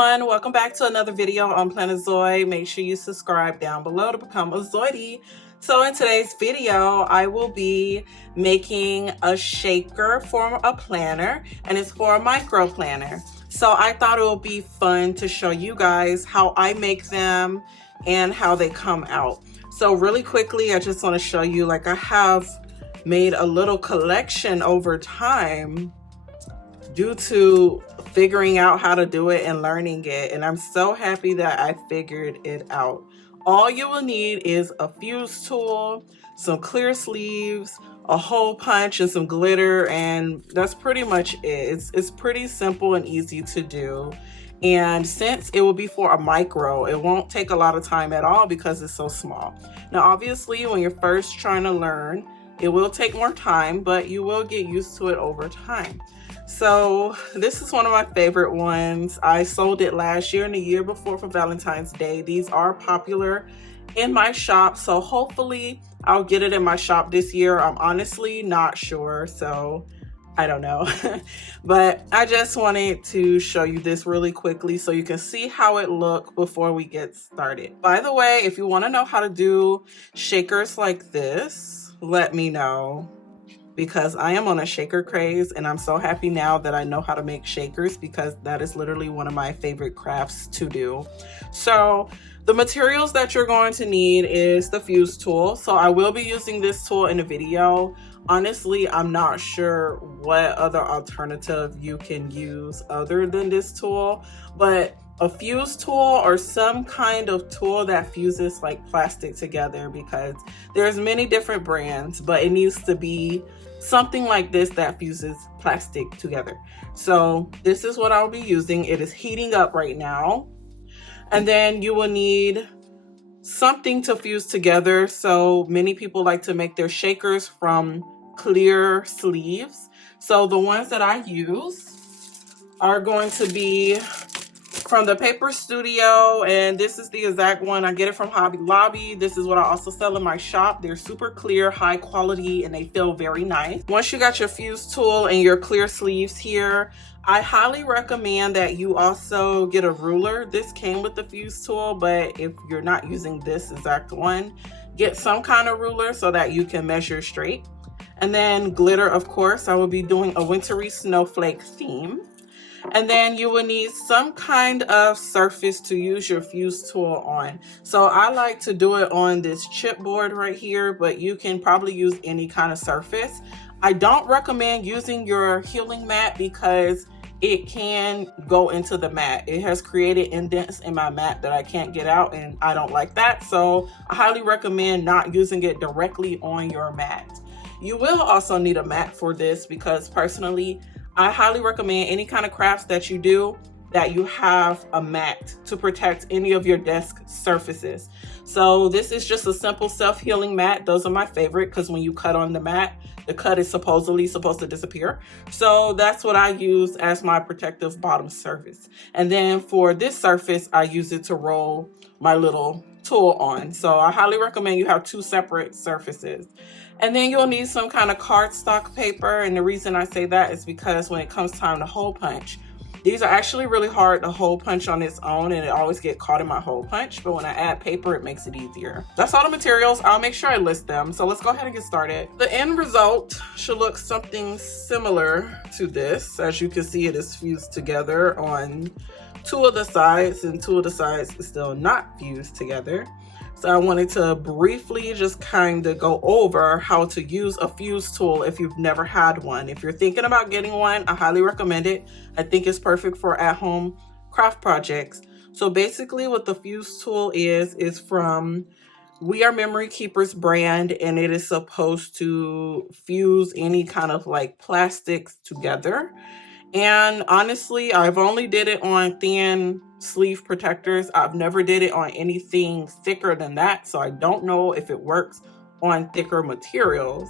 everyone, welcome back to another video on Plannerzoid. Make sure you subscribe down below to become a Zoidie. So in today's video, I will be making a shaker for a planner, and it's for a micro planner. So I thought it would be fun to show you guys how I make them and how they come out. So really quickly, I just want to show you, like, I have made a little collection over time due to figuring out how to do it and learning it, and I'm so happy that I figured it out. All you will need is a fuse tool, some clear sleeves, a hole punch, and some glitter, and that's pretty much it. It's pretty simple and easy to do, and since it will be for a micro, it won't take a lot of time at all because it's so small. Now obviously when you're first trying to learn, it will take more time, but you will get used to it over time. So this is one of my favorite ones. I sold it last year and the year before for Valentine's Day. These are popular in my shop, so hopefully I'll get it in my shop this year. I'm honestly not sure, so I don't know. But I just wanted to show you this really quickly so you can see how it looks before we get started. By the way, if you want to know how to do shakers like this, let me know, because I am on a shaker craze, and I'm so happy now that I know how to make shakers, because that is literally one of my favorite crafts to do. So the materials that you're going to need is the fuse tool. So I will be using this tool in a video. Honestly, I'm not sure what other alternative you can use other than this tool, but a fuse tool or some kind of tool that fuses like plastic together, because there's many different brands, but it needs to be something like this that fuses plastic together. So this is what I'll be using. It is heating up right now. And then you will need something to fuse together. So many people like to make their shakers from clear sleeves. So the ones that I use are going to be from the Paper Studio, and this is the exact one. I get it from Hobby Lobby. This is what I also sell in my shop. They're super clear, high quality, and they feel very nice. Once you got your fuse tool and your clear sleeves here, I highly recommend that you also get a ruler. This came with the fuse tool, but if you're not using this exact one, get some kind of ruler so that you can measure straight. And then glitter, of course. I will be doing a wintry snowflake theme. And then you will need some kind of surface to use your fuse tool on. So I like to do it on this chipboard right here, but you can probably use any kind of surface. I don't recommend using your healing mat because it can go into the mat. It has created indents in my mat that I can't get out, and I don't like that. So I highly recommend not using it directly on your mat. You will also need a mat for this, because personally, I highly recommend any kind of crafts that you do that you have a mat to protect any of your desk surfaces. So this is just a simple self-healing mat. Those are my favorite because when you cut on the mat, the cut is supposedly supposed to disappear. So that's what I use as my protective bottom surface. And then for this surface, I use it to roll my little tool on. So I highly recommend you have two separate surfaces. And then you'll need some kind of cardstock paper. And the reason I say that is because when it comes time to hole punch, these are actually really hard to hole punch on its own, and it always get caught in my hole punch. But when I add paper, it makes it easier. That's all the materials. I'll make sure I list them. So let's go ahead and get started. The end result should look something similar to this. As you can see, it is fused together on two of the sides, and two of the sides is still not fused together. So I wanted to briefly just kind of go over how to use a fuse tool if you've never had one. If you're thinking about getting one, I highly recommend it. I think it's perfect for at-home craft projects. So basically what the fuse tool is from We Are Memory Keepers brand, and it is supposed to fuse any kind of like plastics together. And honestly, I've only did it on thin sleeve protectors. I've never did it on anything thicker than that, so I don't know if it works on thicker materials.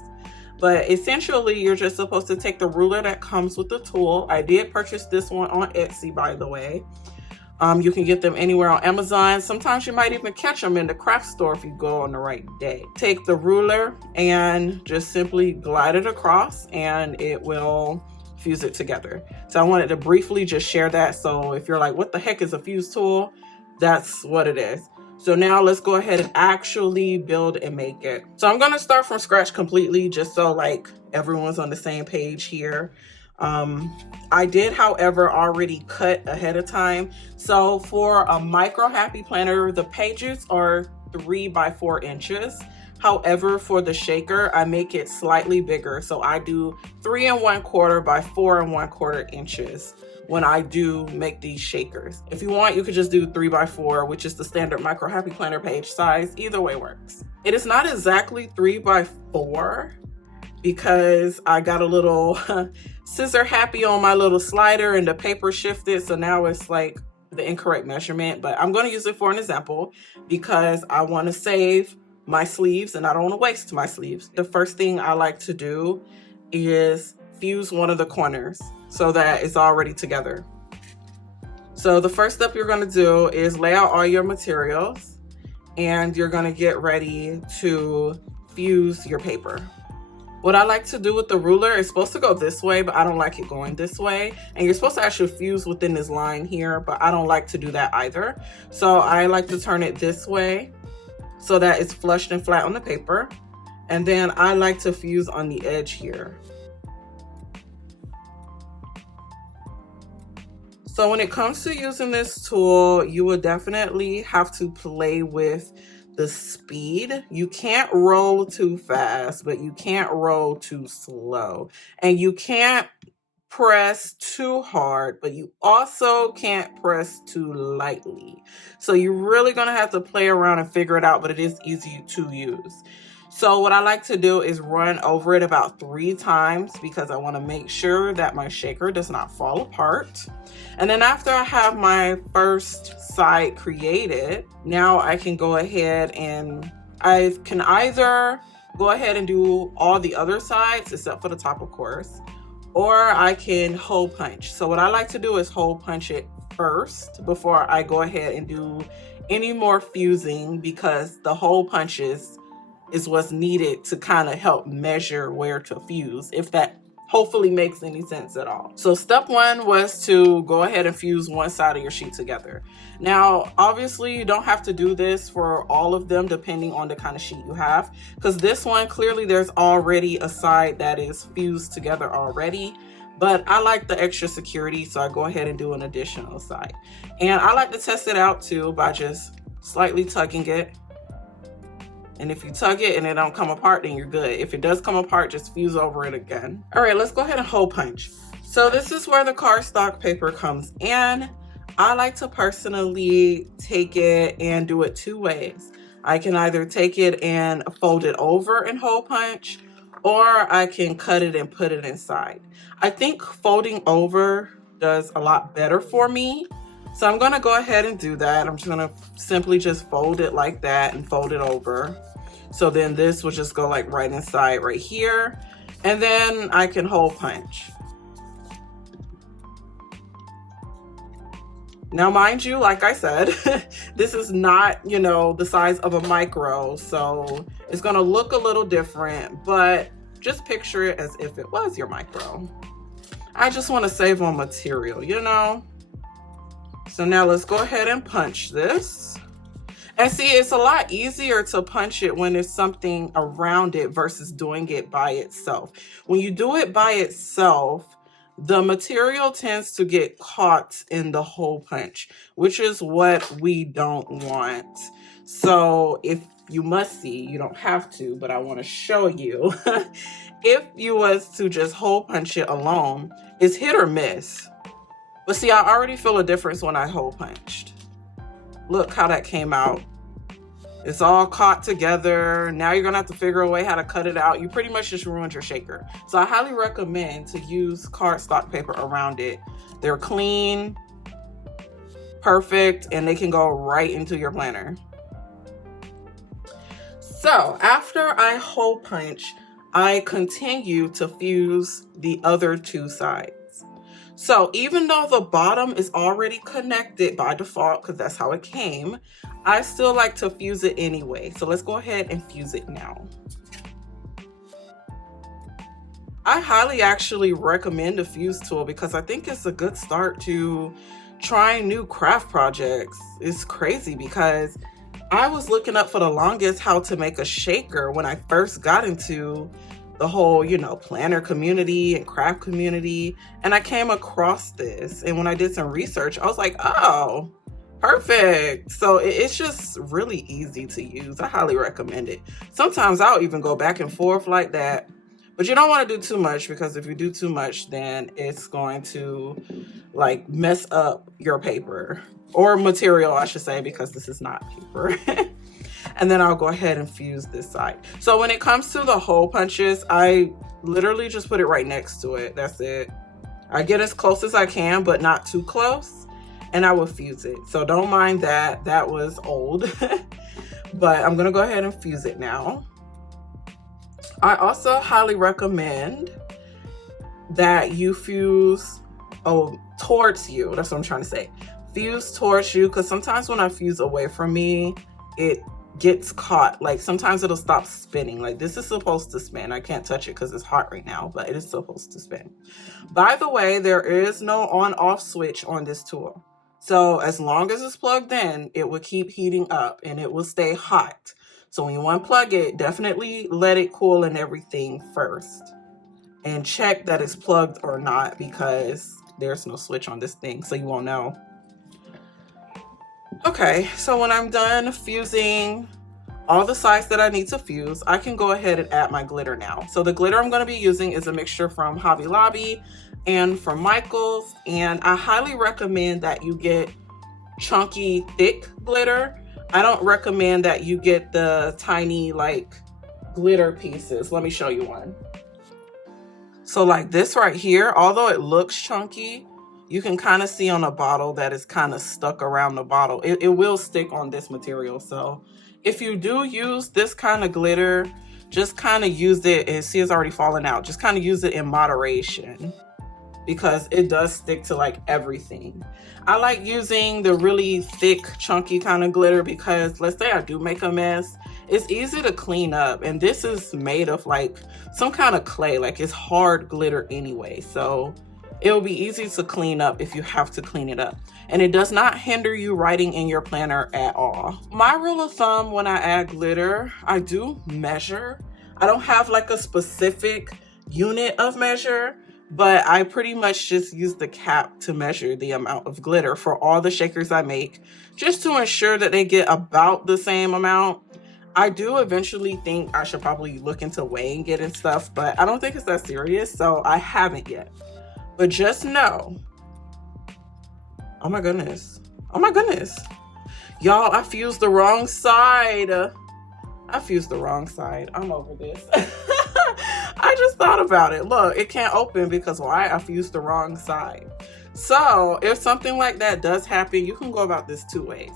But essentially, you're just supposed to take the ruler that comes with the tool. I did purchase this one on Etsy, by the way. You can get them anywhere on Amazon. Sometimes you might even catch them in the craft store if you go on the right day. Take the ruler and just simply glide it across, and it will fuse it together. So I wanted to briefly just share that. So if you're like, what the heck is a fuse tool? That's what it is. So now let's go ahead and actually build and make it. So I'm gonna start from scratch completely, just so like everyone's on the same page here. I did, however, already cut ahead of time. So for a micro happy planner, the pages are 3 by 4 inches. However, for the shaker, I make it slightly bigger. So I do 3 1/4 by 4 1/4 inches when I do make these shakers. If you want, you could just do 3 by 4, which is the standard micro happy planner page size. Either way works. It is not exactly 3 by 4 because I got a little scissor happy on my little slider and the paper shifted. So now it's like the incorrect measurement, but I'm gonna use it for an example because I wanna save my sleeves and I don't wanna waste my sleeves. The first thing I like to do is fuse one of the corners so that it's already together. So the first step you're gonna do is lay out all your materials and you're gonna get ready to fuse your paper. What I like to do with the ruler is supposed to go this way, but I don't like it going this way. And you're supposed to actually fuse within this line here, but I don't like to do that either. So I like to turn it this way so that it's flushed and flat on the paper. And then I like to fuse on the edge here. So when it comes to using this tool, you will definitely have to play with the speed. You can't roll too fast, but you can't roll too slow. And you can't press too hard, but you also can't press too lightly. So you're really gonna have to play around and figure it out, but it is easy to use. So what I like to do is run over it about 3 times because I want to make sure that my shaker does not fall apart. And then after I have my first side created, now I can go ahead and I can either go ahead and do all the other sides except for the top, of course, or I can hole punch. So what I like to do is hole punch it first before I go ahead and do any more fusing, because the hole punches is what's needed to kind of help measure where to fuse, if that hopefully makes any sense at all. So step 1 was to go ahead and fuse one side of your sheet together. Now, obviously you don't have to do this for all of them depending on the kind of sheet you have, because this one, clearly there's already a side that is fused together already, but I like the extra security, so I go ahead and do an additional side. And I like to test it out too by just slightly tugging it. And if you tug it and it don't come apart, then you're good. If it does come apart, just fuse over it again. All right, let's go ahead and hole punch. So this is where the cardstock paper comes in. I like to personally take it and do it 2 ways. I can either take it and fold it over and hole punch, or I can cut it and put it inside. I think folding over does a lot better for me. So I'm gonna go ahead and do that. I'm just gonna simply just fold it like that and fold it over. So then this will just go like right inside right here. And then I can hole punch. Now, mind you, like I said, this is not, you know, the size of a micro. So it's gonna look a little different, but just picture it as if it was your micro. I just wanna save on material, you know? So now let's go ahead and punch this. And see, it's a lot easier to punch it when there's something around it versus doing it by itself. When you do it by itself, the material tends to get caught in the hole punch, which is what we don't want. So if you must see, you don't have to, but I want to show you. If you was to just hole punch it alone, it's hit or miss. But see, I already feel a difference when I hole punched. Look how that came out. It's all caught together. Now you're gonna have to figure a way how to cut it out. You pretty much just ruined your shaker. So I highly recommend to use cardstock paper around it. They're clean, perfect, and they can go right into your planner. So after I hole punch, I continue to fuse the other 2 sides. So even though the bottom is already connected by default, because that's how it came, I still like to fuse it anyway. So let's go ahead and fuse it now. I highly actually recommend a fuse tool because I think it's a good start to trying new craft projects. It's crazy because I was looking up for the longest how to make a shaker when I first got into the whole, planner community and craft community. And I came across this. And when I did some research, I was like, oh, perfect. So it's just really easy to use. I highly recommend it. Sometimes I'll even go back and forth like that. But you don't want to do too much because if you do too much, then it's going to like mess up your paper or material, I should say, because this is not paper. And then I'll go ahead and fuse this side. So when it comes to the hole punches, I literally just put it right next to it. That's it. I get as close as I can, but not too close. And I will fuse it. So don't mind that. That was old. But I'm going to go ahead and fuse it now. I also highly recommend that you fuse towards you. That's what I'm trying to say. Fuse towards you, because sometimes when I fuse away from me, it gets caught. Like sometimes it'll stop spinning. Like this is supposed to spin. I can't touch it because it's hot right now, but it is supposed to spin. By the way, there is no on-off switch on this tool. So as long as it's plugged in, it will keep heating up and it will stay hot. So when you unplug it, definitely let it cool and everything first. And check that it's plugged or not, because there's no switch on this thing, so you won't know. Okay, so when I'm done fusing all the sides that I need to fuse, I can go ahead and add my glitter now. So the glitter I'm going to be using is a mixture from Hobby Lobby and from Michaels, and I highly recommend that you get chunky, thick glitter. I don't recommend that you get the tiny like glitter pieces. Let me show you one. So like this right here, although it looks chunky, you can kind of see on a bottle that it's kind of stuck around the bottle. It will stick on this material. So if you do use this kind of glitter, just kind of use it, and see it's already fallen out. Just kind of use it in moderation because it does stick to like everything. I like using the really thick, chunky kind of glitter because let's say I do make a mess, it's easy to clean up. And this is made of like some kind of clay, like it's hard glitter anyway. So it'll be easy to clean up if you have to clean it up. And it does not hinder you writing in your planner at all. My rule of thumb when I add glitter, I do measure. I don't have like a specific unit of measure, but I pretty much just use the cap to measure the amount of glitter for all the shakers I make, just to ensure that they get about the same amount. I do eventually think I should probably look into weighing it and stuff, but I don't think it's that serious, so I haven't yet. But just know, oh my goodness, y'all, I fused the wrong side. I'm over this. I just thought about it. Look, it can't open because why? I fused the wrong side. So if something like that does happen, you can go about this two ways.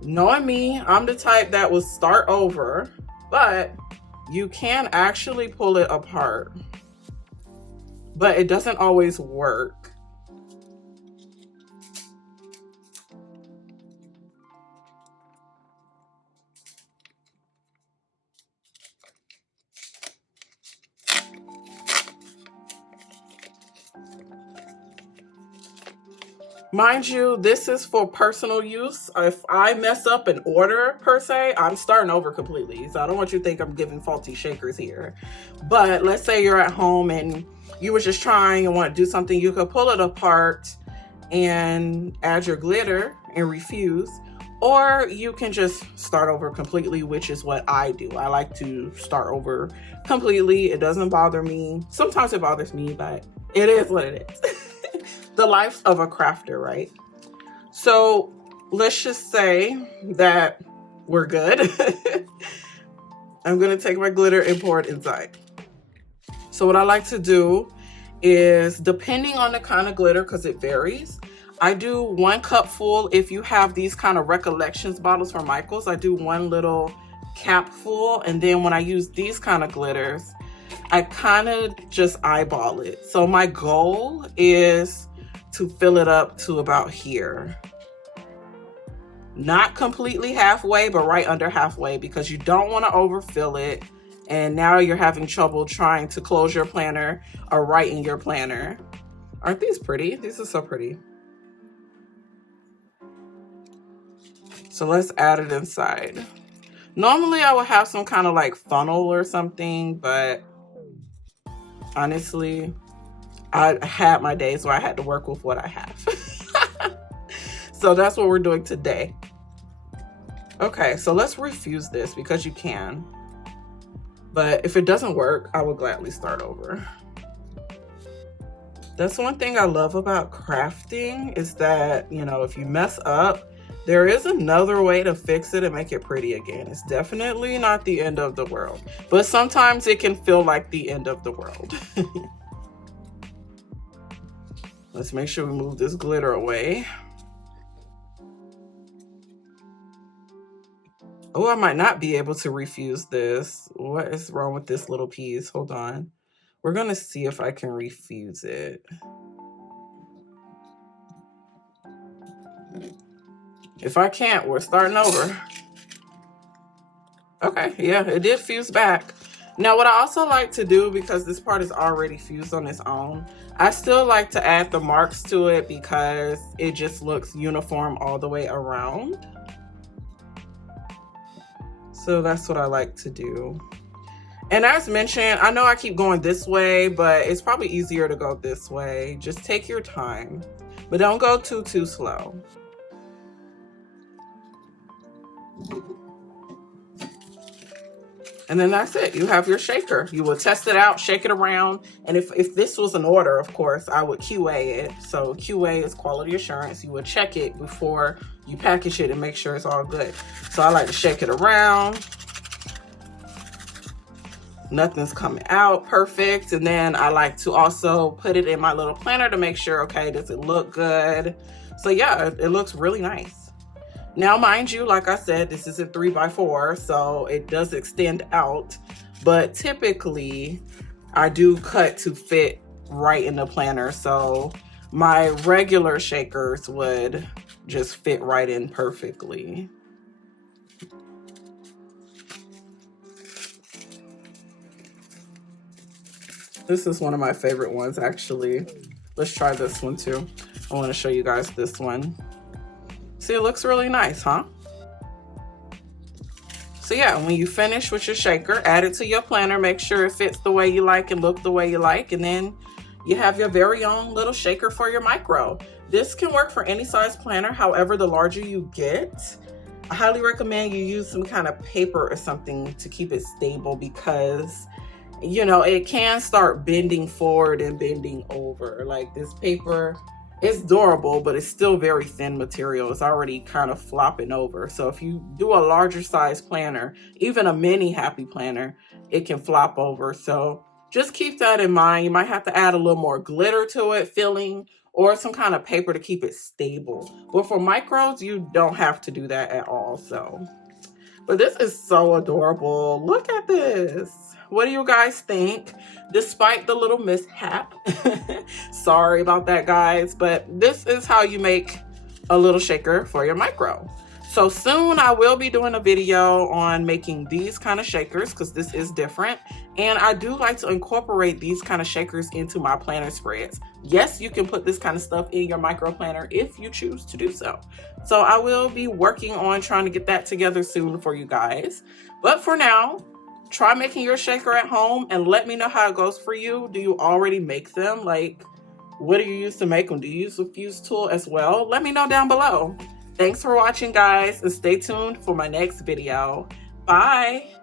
Knowing me, I'm the type that will start over, but you can actually pull it apart. But it doesn't always work. Mind you, this is for personal use. If I mess up an order per se, I'm starting over completely. So I don't want you to think I'm giving faulty shakers here. But let's say you're at home and you were just trying and want to do something, you could pull it apart and add your glitter and refuse. Or you can just start over completely, which is what I do. I like to start over completely. It doesn't bother me. Sometimes it bothers me, but it is what it is. The life of a crafter, right? So let's just say that we're good. I'm gonna take my glitter and pour it inside. So what I like to do is, depending on the kind of glitter, because it varies, I do 1 cup full. If you have these kind of Recollections bottles from Michaels, I do 1 little cap full. And then when I use these kind of glitters, I kind of just eyeball it. So my goal is to fill it up to about here. Not completely halfway, but right under halfway, because you don't want to overfill it and now you're having trouble trying to close your planner or write in your planner. Aren't these pretty? These are so pretty. So let's add it inside. Normally I would have some kind of like funnel or something, but honestly, I had my days where I had to work with what I have. So that's what we're doing today. Okay, so let's refuse this because you can. But if it doesn't work, I will gladly start over. That's one thing I love about crafting is that, you know, if you mess up, there is another way to fix it and make it pretty again. It's definitely not the end of the world, but sometimes it can feel like the end of the world. Let's make sure we move this glitter away. Oh, I might not be able to refuse this. What is wrong with this little piece? Hold on. We're gonna see if I can refuse it. If I can't, we're starting over. Okay, yeah, it did fuse back. Now, what I also like to do, because this part is already fused on its own, I still like to add the marks to it because it just looks uniform all the way around. So that's what I like to do. And as mentioned, I know I keep going this way, but it's probably easier to go this way. Just take your time, but don't go too slow. And then that's it. You have your shaker. You will test it out, shake it around. And if this was an order, of course, I would QA it. So QA is quality assurance. You would check it before you package it and make sure it's all good. So I like to shake it around. Nothing's coming out perfect. And then I like to also put it in my little planner to make sure, okay, does it look good? So yeah, it looks really nice. Now, mind you, like I said, this is a 3x4, so it does extend out, but typically I do cut to fit right in the planner. So my regular shakers would just fit right in perfectly. This is one of my favorite ones, actually. Let's try this one too. I want to show you guys this one. See, it looks really nice, huh? So yeah, when you finish with your shaker, add it to your planner, make sure it fits the way you like and look the way you like, and then you have your very own little shaker for your micro. This can work for any size planner. However, the larger you get, I highly recommend you use some kind of paper or something to keep it stable because, you know, it can start bending forward and bending over. Like this paper, it's durable, but it's still very thin material. It's already kind of flopping over. So if you do a larger size planner, even a mini happy planner, it can flop over. So just keep that in mind. You might have to add a little more glitter to it, filling, or some kind of paper to keep it stable. But for micros, you don't have to do that at all. So, but this is so adorable. Look at this. What do you guys think? Despite the little mishap, sorry about that, guys, but this is how you make a little shaker for your micro. So soon I will be doing a video on making these kind of shakers because this is different. And I do like to incorporate these kind of shakers into my planner spreads. Yes, you can put this kind of stuff in your micro planner if you choose to do so. So I will be working on trying to get that together soon for you guys. But for now, try making your shaker at home and let me know how it goes for you. Do you already make them? Like, what do you use to make them? Do you use a fuse tool as well? Let me know down below. Thanks for watching, guys, and stay tuned for my next video. Bye.